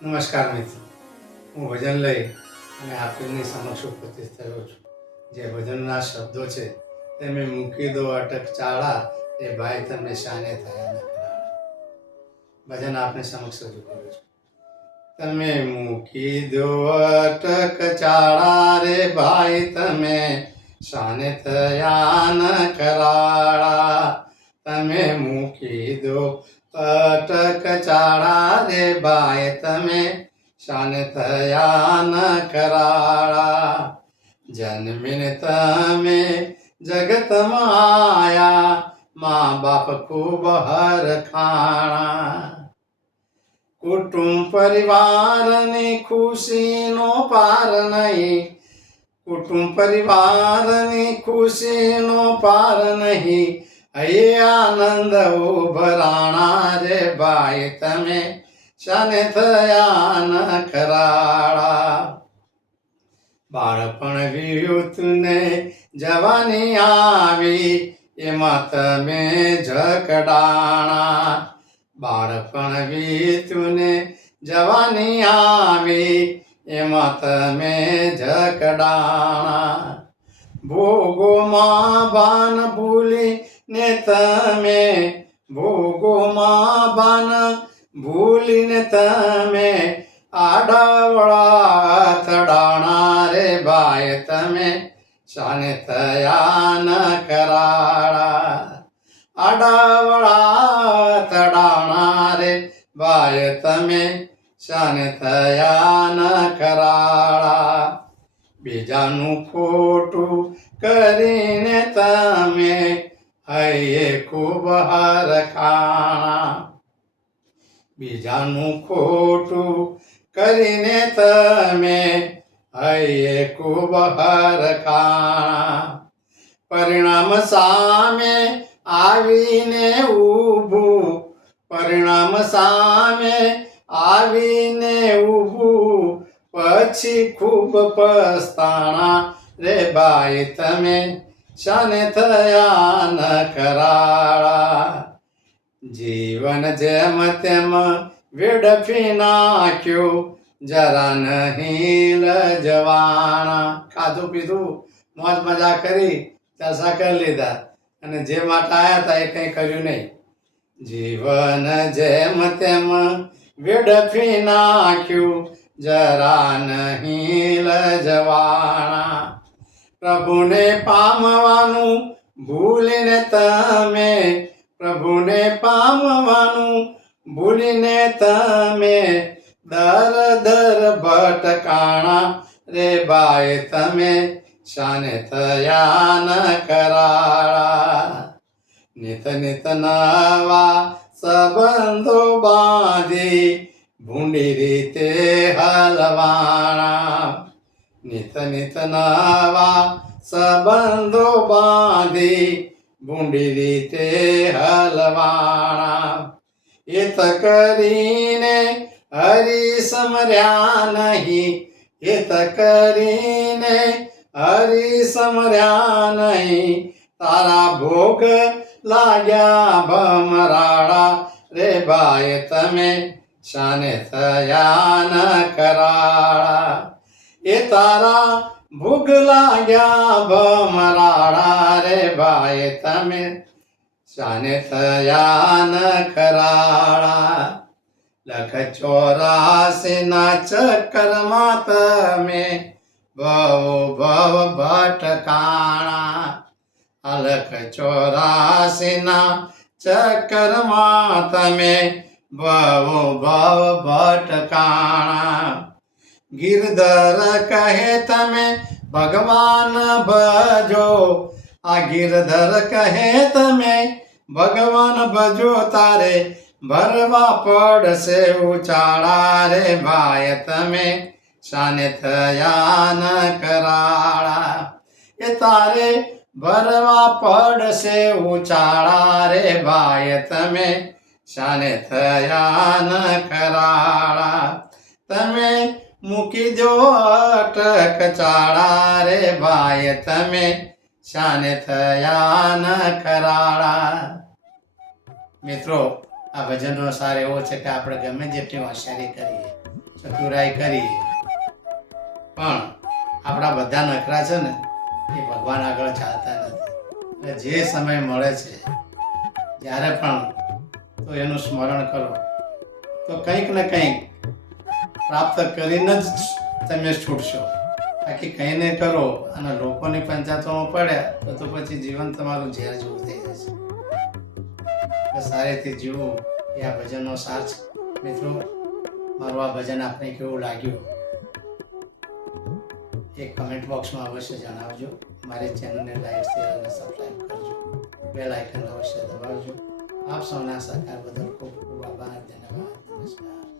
નમસ્કાર મિત્રો, હું ભજન લઈ અને આપની સમક્ષ ઉપસ્થિત થયો છું. જે ભજનના શબ્દો છે તે મેં મૂકી દો અટક ચાળા, એ ભાઈ તમને શાને થયા ન કરાળા. ભજન આપને સમક્ષ રજૂ કરું છું. તમે મૂકી દો અટક ચાળા, રે ભાઈ તમે શાને થયા ન કરાળા. તમે મૂકી દો અટક ચાળા, રે ભાઈ તમે શાને થયા ન કરાળા. જન્મીને તમે જગતમાં આયા, મા બાપ ખૂબ હરખાણા. કુટુંબ પરિવારની ખુશીનો પાર નહીં, કુટુંબ પરિવારની ખુશીનો પાર નહીં. હૈ આનંદ ઉભરાણા, રે ભાઈ તમે શાને થયા ન કરાળા. બાળપણ ગયું ને જવાની આવી, એમાં તમે ઝકડાણા. બાળપણ વીતું ને જવાની આવી, એમાં તમે ઝકડાણા. ભોગોમાં ભાન ભૂલી ને તમે, ભોગોમાં ભાન ભૂલીને તમે આડાવડા તડાણા, રે ભાઈ તમે શાને થયા ન કરાળા. આડાવડા તડાણા, રે ભાઈ તમે શાને થયા ન કરાળા. બીજાનું ખોટું કરીને તમે હૈયે ખૂબ હરખાણા. બીજાનું ખોટું કરીને તમે હૈયે ખૂબ હરખાણા. પરિણામ સામે આવીને ઊભું, પરિણામ સામે આવીને ઊભું, પછી ખૂબ પસ્તાણા, રે ભાઈ તમે શાને થયા ન કરાળા. જીવન જેમ તેમ વેડફી નાખ્યું, જરા નહીં લજવાણા. ખાધું પીધું, મોજ મજા કરી, જલસા કરી લીધા, અને જે માટે આવ્યા હતા એ કંઈ કર્યું નહીં. જીવન જેમ તેમ વેડફી નાખ્યું, જરા નહીં લજવાણા. પ્રભુને પામવાનું ભૂલીને તમે, પ્રભુને પામવાનું ભૂલીને તમે દર દર ભટકાણા, રે ભાઈ તમે શાને થયા ન કરાળા. નિત નિત નવા સંબંધો બાંધી, ભૂંડી રીતે હલવાણા. નિત નિત નવા સંબંધો બાંધી, ભૂંડી રીતે હલવાણા. હિત કરીને હરી સમર્યા નહીં, હિત કરીને હરી સમર્યા નહીં. તારા ભોગ લાગ્યા ભમરાળા, રે ભાઈ તમે શાને થયા ન કરાળા. એ તારા ભોગ લાગ્યા ભમરાળા, રે ભાઈ તમે શાને થયા ન કરાળા. 84 ના ચક્કરમાં તમે ભવ ભવ ભટકાણા. 84 ના ચક્કરમાં તમે ભવ ભવ ભટકાણા. ગિરધર કહે તમે ભગવાન ભજો, આ ગિરધર કહે તમે ભગવાન ભજો, તારે ભરવા પડશે ઉચાળા, રે ભાઈ તમે શાને થયા ન કરાળા. એ તારે ભરવા પડશે ઉચાળા, રે ભાઈ તમે શાને થયા ન કરાળા. તમે મૂકી દો અટક ચાળા, રે ભાઈ તમે શાને થયા ન કરાળા. મિત્રો, આ ભજનનો સાર એવો છે કે આપણે ગમે જેટલી હોશિયારી કરીએ ચતુરાઈ કરી, પણ આપણા બધા નખરા છે ને એ ભગવાન આગળ ચાલતા નથી. એટલે જે સમય મળે છે જ્યારે પણ તો એનું સ્મરણ કરો, તો કંઈક ને કંઈક પ્રાપ્ત કરીને જ તમે છૂટશો. બાકી કંઈ નહીં કરો અને લોકોની પંચાયતોમાં પડ્યા તો પછી જીવન તમારું ઝેર જેવું થઈ જશે. એટલે સારી રીતે જીવવું એ આ ભજનનો સાર છે. મિત્રો, મારું આ ભજન આપને કેવું લાગ્યું એ કમેન્ટ બોક્સમાં અવશ્ય જણાવજો. મારી ચેનલને લાઈક, શેર અને સબસ્ક્રાઈબ કરજો. બેલ આઇકન અવશ્ય દબાવજો. આપ સૌના સહકાર બદલ ખૂબ ખૂબ આભાર. ધન્યવાદ. નમસ્કાર.